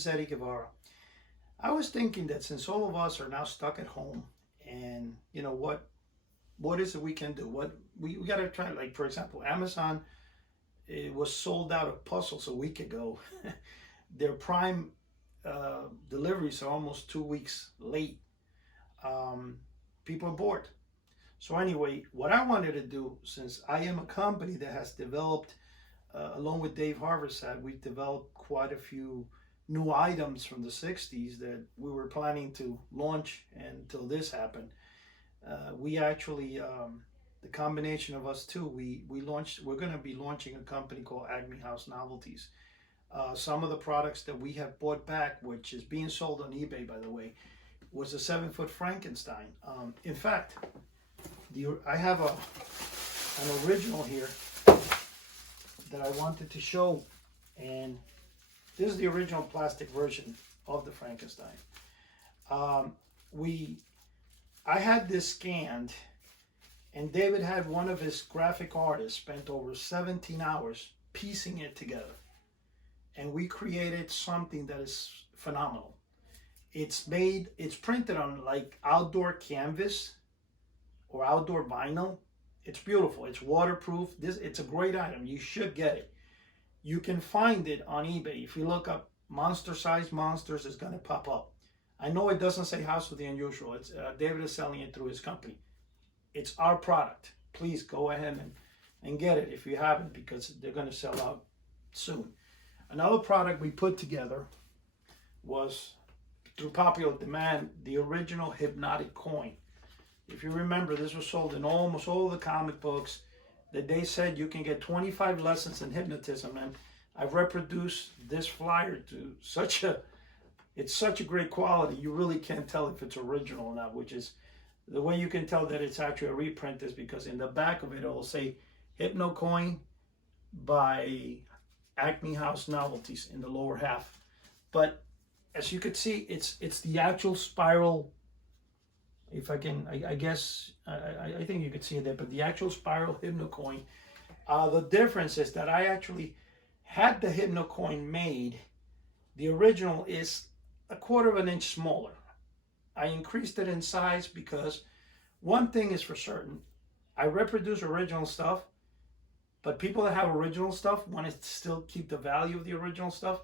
is Eddie Guevara. I was thinking that since all of us are now stuck at home, and you know what is it we can do? What we got to try. Like for example, Amazon, it was sold out of puzzles a week ago. Their Prime deliveries are almost 2 weeks late. People are bored. So anyway, what I wanted to do, since I am a company that has developed, along with Dave Harborside, we've developed quite a few new items from the 60s that we were planning to launch until this happened. We actually, the combination of us two, we're going to be launching a company called Acme House Novelties. Some of the products that we have bought back, which is being sold on eBay, by the way, was a 7-foot Frankenstein. In fact, I have an original here that I wanted to show, and this is the original plastic version of the Frankenstein. I had this scanned, and David had one of his graphic artists spent over 17 hours piecing it together, and we created something that is phenomenal. It's printed on like outdoor canvas or outdoor vinyl. It's beautiful. It's waterproof. It's a great item. You should get it. You can find it on eBay. If you look up monster size monsters, it's going to pop up. I know it doesn't say House of the Unusual. It's David is selling it through his company. It's our product. Please go ahead and get it if you haven't, because they're going to sell out soon. Another product we put together was, through popular demand, the original hypnotic coin. If you remember, this was sold in almost all the comic books that they said you can get 25 lessons in hypnotism, and I've reproduced this flyer to it's such a great quality, you really can't tell if it's original or not, which is the way you can tell that it's actually a reprint is because in the back of it, it'll say Hypno Coin by Acme House Novelties in the lower half. But as you could see, it's the actual spiral. If I can, I guess, I think you could see it there, but the actual spiral Hypno Coin. The difference is that I actually had the Hypno Coin made. The original is 1/4 of an inch smaller. I increased it in size because one thing is for certain, I reproduce original stuff, but people that have original stuff want to still keep the value of the original stuff.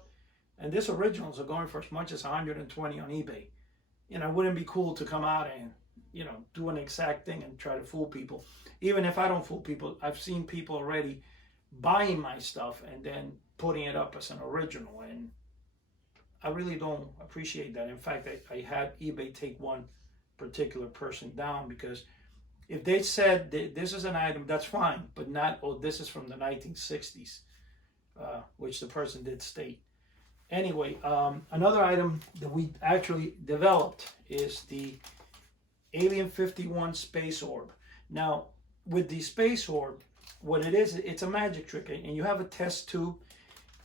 And this originals are going for as much as 120 on eBay. You know, it wouldn't be cool to come out and, you know, do an exact thing and try to fool people. Even if I don't fool people, I've seen people already buying my stuff and then putting it up as an original, and I really don't appreciate that. In fact, I had eBay take one particular person down, because if they said this is an item, that's fine, but not, oh, this is from the 1960s, which the person did state. Anyway, another item that we actually developed is the Alien 51 Space Orb. Now, with the Space Orb, what it is, it's a magic trick, and you have a test tube,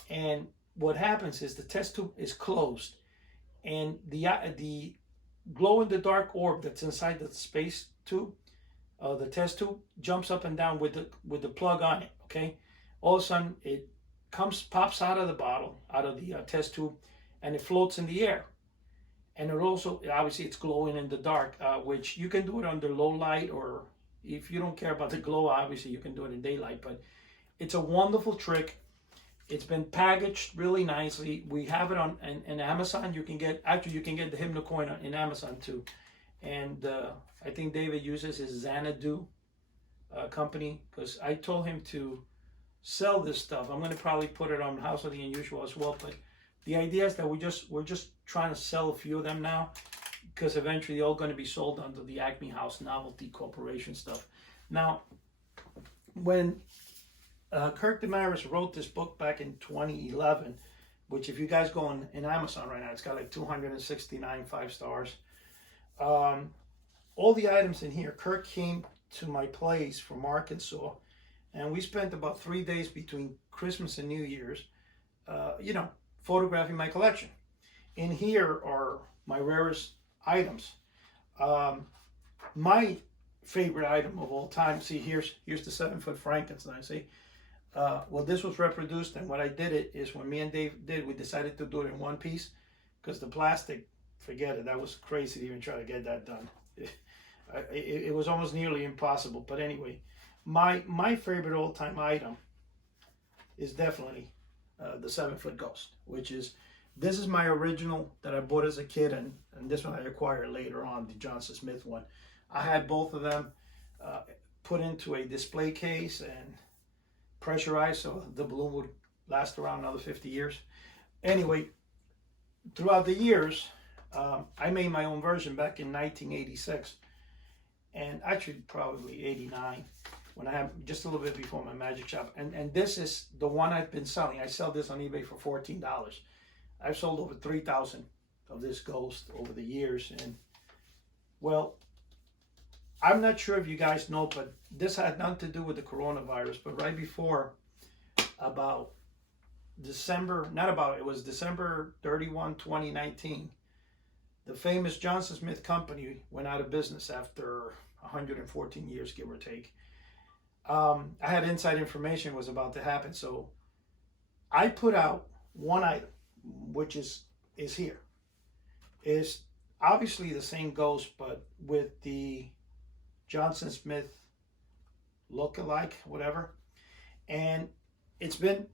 and what happens is the test tube is closed, and the glow-in-the-dark orb that's inside the space tube, the test tube, jumps up and down with the plug on it, okay? All of a sudden, it pops out of the bottle, out of the test tube, and it floats in the air. And it also, obviously, it's glowing in the dark, which you can do it under low light, or if you don't care about the glow, obviously you can do it in daylight. But it's a wonderful trick. It's been packaged really nicely. We have it on in Amazon. You can get the Hypno Coin in Amazon too. And I think David uses his Zanadu company, because I told him to sell this stuff. I'm going to probably put it on House of the Unusual as well, but the idea is that we're just trying to sell a few of them now, because eventually they're all going to be sold under the Acme House Novelty Corporation stuff. Now, when Kirk Damaris wrote this book back in 2011, which if you guys go on in Amazon right now, it's got like 269 5 stars. All the items in here, Kirk came to my place from Arkansas, and we spent about 3 days between Christmas and New Year's, photographing my collection. In here are my rarest items. My favorite item of all time, see, here's the 7-foot Frankenstein, see? Well, this was reproduced, and what I did is when me and Dave we decided to do it in one piece. because the plastic, forget it, that was crazy to even try to get that done. It was almost nearly impossible. But anyway, my favorite all-time item is definitely the 7-foot Ghost, which is, this is my original that I bought as a kid, and this one I acquired later on, the Johnson Smith one. I had both of them put into a display case and pressurized so the balloon would last around another 50 years. Anyway, throughout the years, I made my own version back in 1986, and actually probably 89, when I have just a little bit before my magic shop. And this is the one I've been selling. I sell this on eBay for $14. I've sold over 3,000 of this Ghost over the years. And well, I'm not sure if you guys know, but this had nothing to do with the coronavirus, but right before, about December, it was December 31, 2019, the famous Johnson Smith company went out of business after 114 years, give or take. I had inside information was about to happen, so I put out one item, which is here. It's obviously the same Ghost, but with the Johnson Smith look-alike, whatever. And it's been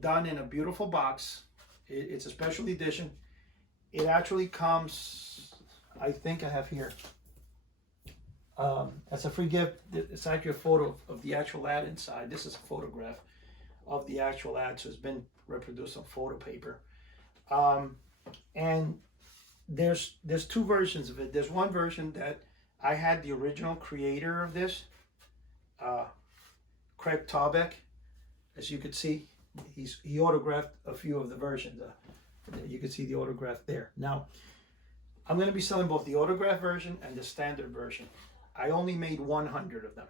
done in a beautiful box. It's a special edition. It actually comes, I think I have here, as a free gift. It's actually a photo of the actual ad inside. This is a photograph of the actual ad, so it's been reproduced on photo paper. And there's two versions of it. There's one version that I had the original creator of this, Craig Taubeck. As you could see, he autographed a few of the versions. You can see the autograph there. Now, I'm going to be selling both the autograph version and the standard version. I only made 100 of them.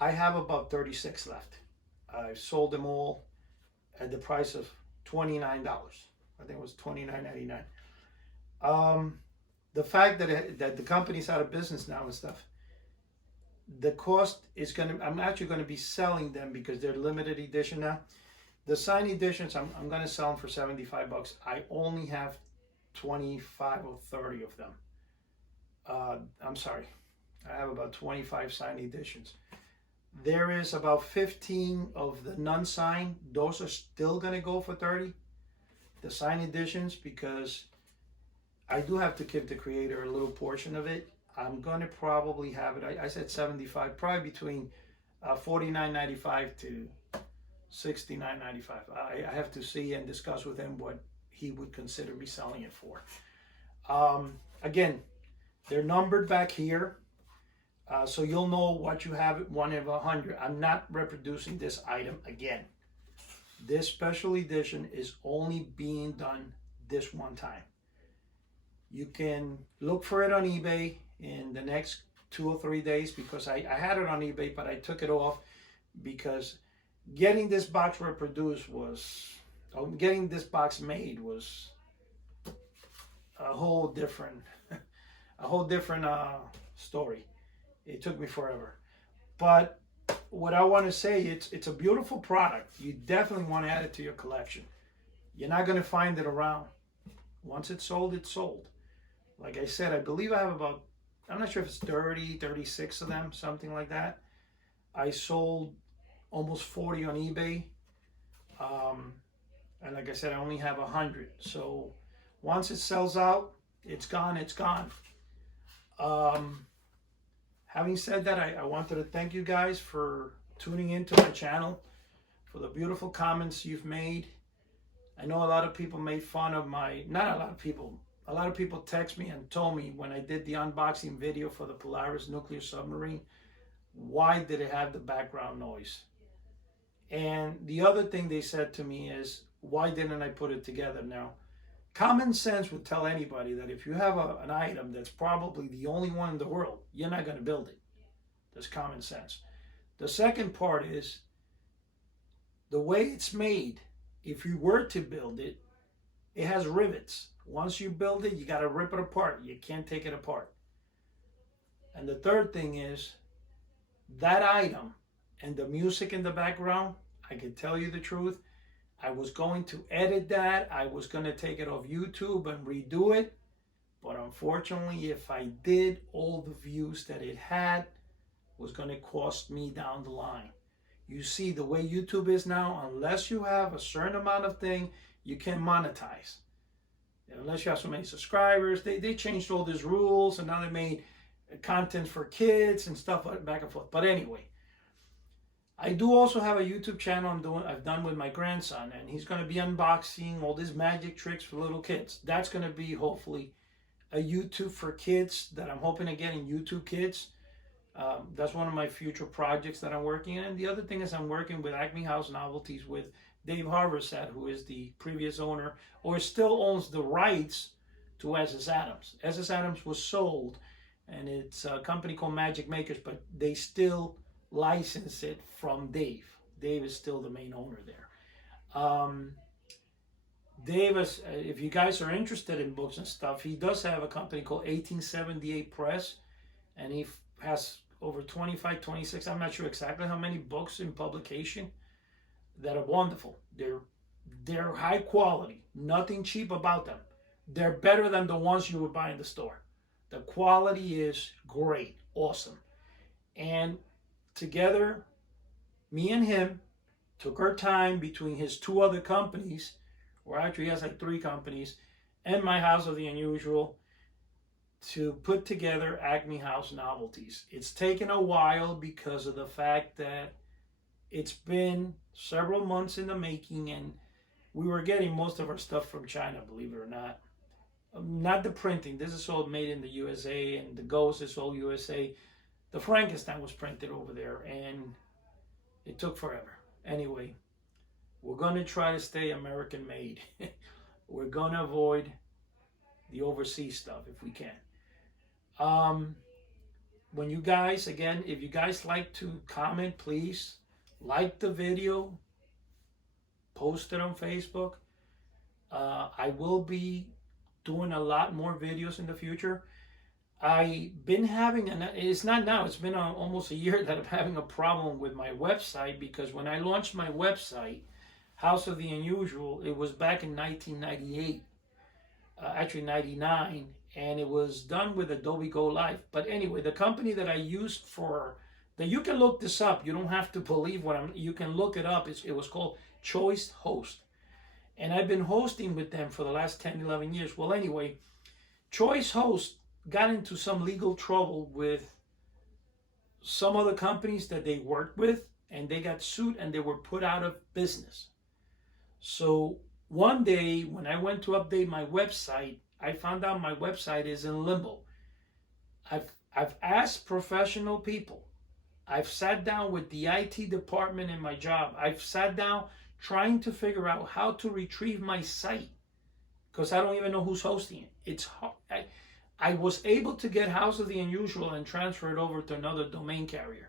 I have about 36 left. I sold them all at the price of $29. I think it was $29.99. The fact that the company's out of business now and stuff, the cost is I'm actually going to be selling them because they're limited edition now. The signed editions, I'm going to sell them for $75. I only have 25 or 30 of them. I'm sorry. I have about 25 signed editions. There is about 15 of the non-signed. Those are still going to go for 30. The signed editions, because I do have to give the creator a little portion of it. I'm going to probably have it, I said 75, probably between $49.95 to $69.95. I have to see and discuss with him what he would consider me selling it for. Again, they're numbered back here, so you'll know what you have at 1 of 100. I'm not reproducing this item again. This special edition is only being done this one time. You can look for it on eBay in the next 2 or 3 days, because I had it on eBay, but I took it off because getting this box reproduced getting this box made was a whole different story. It took me forever. But what I want to say, it's a beautiful product. You definitely want to add it to your collection. You're not going to find it around. Once it's sold, it's sold. Like I said, I believe I have about, I'm not sure if it's 30, 36 of them, something like that. I sold almost 40 on eBay. And like I said, I only have 100. So once it sells out, it's gone, it's gone. Having said that, I wanted to thank you guys for tuning into my channel, for the beautiful comments you've made. I know a lot of people made fun of not a lot of people text me and told me when I did the unboxing video for the Polaris nuclear submarine, why did it have the background noise? And the other thing they said to me is, why didn't I put it together? Now, common sense would tell anybody that if you have an item that's probably the only one in the world, you're not going to build it. That's common sense. The second part is, the way it's made, if you were to build it, it has rivets. Once you build it, you got to rip it apart. You can't take it apart. And the third thing is, that item and the music in the background, I can tell you the truth, I was going to edit that. I was going to take it off YouTube and redo it. But unfortunately, if I did, all the views that it had was going to cost me down the line. You see, the way YouTube is now, unless you have a certain amount of thing, you can't monetize. Unless you have so many subscribers, they changed all these rules, and now they made content for kids and stuff like back and forth. But anyway, I do also have a YouTube channel I've done with my grandson, and he's going to be unboxing all these magic tricks for little kids. That's going to be hopefully a YouTube for kids that I'm hoping to get in YouTube Kids. That's one of my future projects that I'm working on. And the other thing is I'm working with Acme House Novelties with Dave Harversat, who is the previous owner, or still owns the rights to SS Adams. SS Adams was sold, and it's a company called Magic Makers, but they still license it from Dave. Dave is still the main owner there. Dave, if you guys are interested in books and stuff, he does have a company called 1878 Press, and he has over 25, 26, I'm not sure exactly how many books in publication that are wonderful. They're high quality, nothing cheap about them. They're better than the ones you would buy in the store. The quality is great, awesome. And together, me and him took our time between his two other companies, or actually he has like 3 companies, and my House of the Unusual, to put together Acme House Novelties. It's taken a while because of the fact that it's been several months in the making, and we were getting most of our stuff from China, believe it or not. Not the printing. This is all made in the USA, and the Ghost is all USA. The Frankenstein was printed over there, and it took forever. Anyway, we're going to try to stay American made. We're going to avoid the overseas stuff if we can. When you guys, again, if you guys like to comment, please like the video, post it on Facebook. I will be doing a lot more videos in the future. I've been having, it's not now, it's been almost a year that I'm having a problem with my website, because when I launched my website, House of the Unusual, it was back in 1998, actually 99, and it was done with Adobe Go Live. But anyway, the company that I used that you can look this up, you don't have to believe you can look it up, it was called Choice Host. And I've been hosting with them for the last 10, 11 years. Well, anyway, Choice Host got into some legal trouble with some other companies that they worked with, and they got sued and they were put out of business. So one day when I went to update my website, I found out my website is in limbo. I've asked professional people. I've sat down with the IT department in my job. I've sat down trying to figure out how to retrieve my site, because I don't even know who's hosting it. It's hard. I was able to get House of the Unusual and transfer it over to another domain carrier,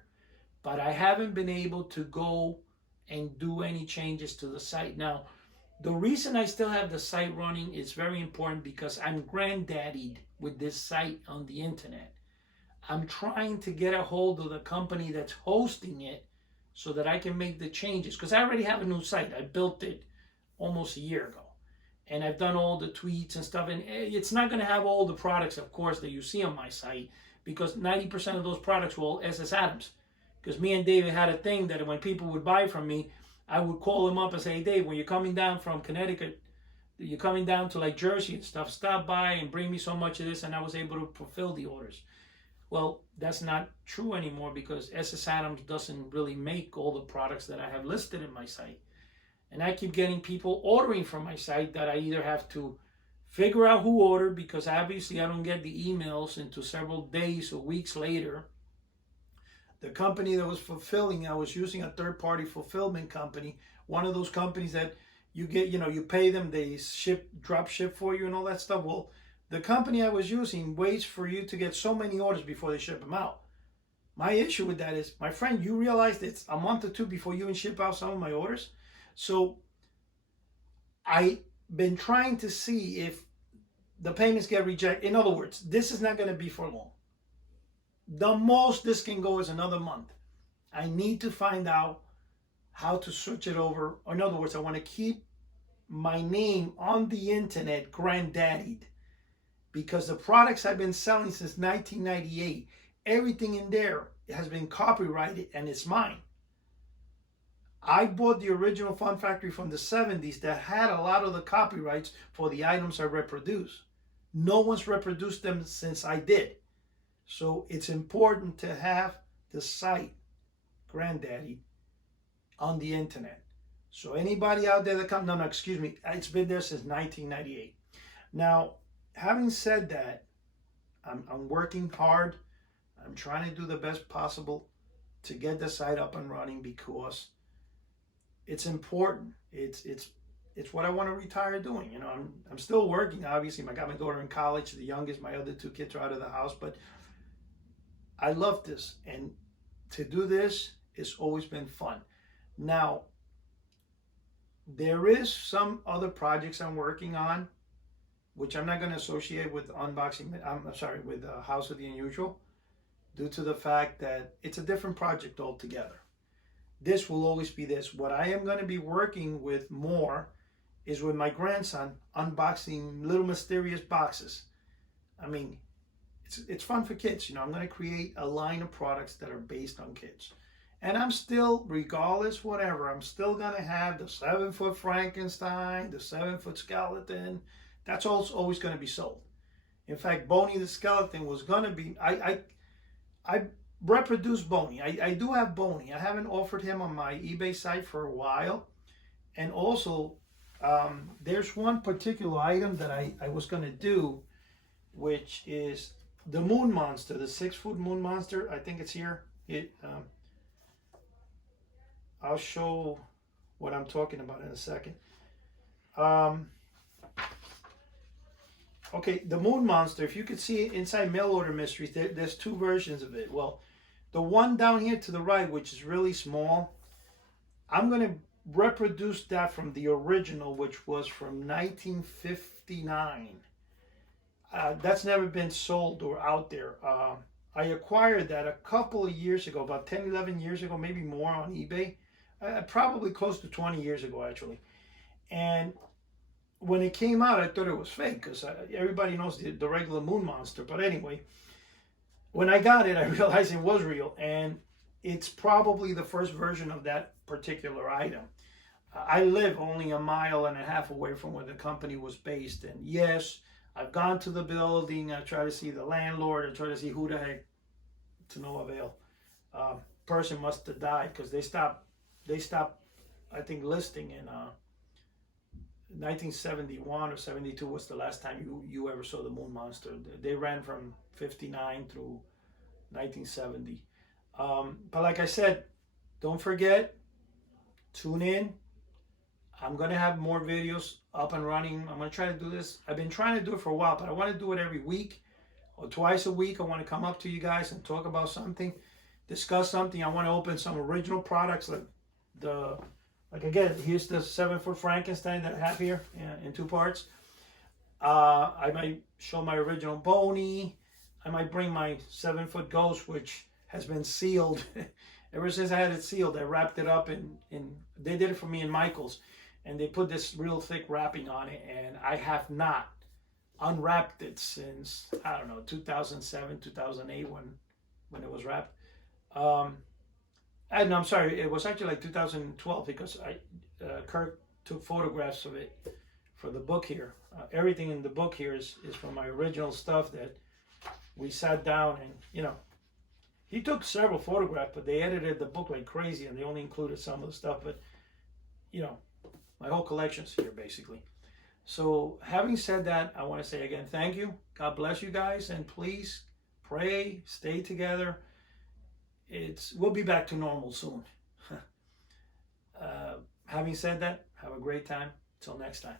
but I haven't been able to go and do any changes to the site. Now, the reason I still have the site running is very important, because I'm granddaddied with this site on the internet. I'm trying to get a hold of the company that's hosting it so that I can make the changes, because I already have a new site. I built it almost a year ago, and I've done all the tweets and stuff, and it's not going to have all the products, of course, that you see on my site, because 90% of those products were all SS Adams. Because me and David had a thing that when people would buy from me, I would call them up and say, hey, Dave, when you're coming down from Connecticut, you're coming down to like Jersey and stuff, stop by and bring me so much of this, and I was able to fulfill the orders. Well, that's not true anymore, because SS Adams doesn't really make all the products that I have listed in my site. And I keep getting people ordering from my site that I either have to figure out who ordered, because obviously I don't get the emails until several days or weeks later. The company that was fulfilling, I was using a third-party fulfillment company, one of those companies that you get, you pay them, they drop ship for you and all that stuff. Well, the company I was using waits for you to get so many orders before they ship them out. My issue with that is, my friend, you realize it's a month or two before you even ship out some of my orders. So I've been trying to see if the payments get rejected. In other words, this is not going to be for long. The most this can go is another month. I need to find out how to switch it over. Or in other words, I want to keep my name on the internet granddaddied, because the products I've been selling since 1998, everything in there has been copyrighted and it's mine. I bought the original Fun Factory from the 70s that had a lot of the copyrights for the items I reproduce. No one's reproduced them since I did. So it's important to have the site granddaddy on the internet. So anybody out there that comes, no, excuse me, it's been there since 1998. Now, having said that, I'm working hard. I'm trying to do the best possible to get the site up and running, because it's important. It's what I want to retire doing. You know, I'm still working. Obviously, I got my daughter in college. The youngest, my other two kids are out of the house. But I love this, and to do this, it's always been fun. Now, there is some other projects I'm working on, which I'm not going to associate with unboxing. I'm sorry, with House of the Unusual, due to the fact that it's a different project altogether. This will always be this. What I am going to be working with more is with my grandson, unboxing little mysterious boxes. I mean, it's fun for kids. You know, I'm going to create a line of products that are based on kids. And I'm still, regardless, whatever, I'm still going to have the 7-foot Frankenstein, the 7-foot skeleton. That's also always going to be sold. In fact, Boney the skeleton was going to be, I reproduce Boney. I do have Boney. I haven't offered him on my eBay site for a while. And also, there's one particular item that I was going to do, which is the moon monster, the 6-foot moon monster. I think it's here. I'll show what I'm talking about in a second. Okay, the moon monster, if you could see it inside Mail Order Mysteries, there's two versions of it. Well, the one down here to the right, which is really small, I'm going to reproduce that from the original, which was from 1959. That's never been sold or out there. I acquired that a couple of years ago, about 10, 11 years ago, maybe more, on eBay. Probably close to 20 years ago, actually. And when it came out, I thought it was fake, because everybody knows the regular moon monster. But anyway, when I got it, I realized it was real. And it's probably the first version of that particular item. I live only 1.5 miles away from where the company was based. And yes, I've gone to the building. I try to see the landlord. I try to see who the heck, to no avail. Person must have died, because they stopped, I think, listing in 1971 or 72 was the last time you ever saw the moon monster. They ran from 59 through 1970. But like I said, don't forget, tune in. I'm going to have more videos up and running. I'm going to try to do this. I've been trying to do it for a while, but I want to do it every week or twice a week. I want to come up to you guys and talk about something, discuss something. I want to open some original products, like again, here's the 7-foot Frankenstein that I have here in 2 parts. I might show my original Boney. I might bring my 7-foot ghost, which has been sealed. Ever since I had it sealed, I wrapped it up in they did it for me in Michael's, and they put this real thick wrapping on it, and I have not unwrapped it since, I don't know, 2007, 2008 when it was wrapped. And I'm sorry, it was actually like 2012, because Kirk took photographs of it for the book here. Everything in the book here is from my original stuff that we sat down and, you know, he took several photographs, but they edited the book like crazy, and they only included some of the stuff. But, you know, my whole collection's here, basically. So having said that, I want to say again, thank you. God bless you guys, and please pray, stay together. We'll be back to normal soon. Having said that, have a great time. Till next time.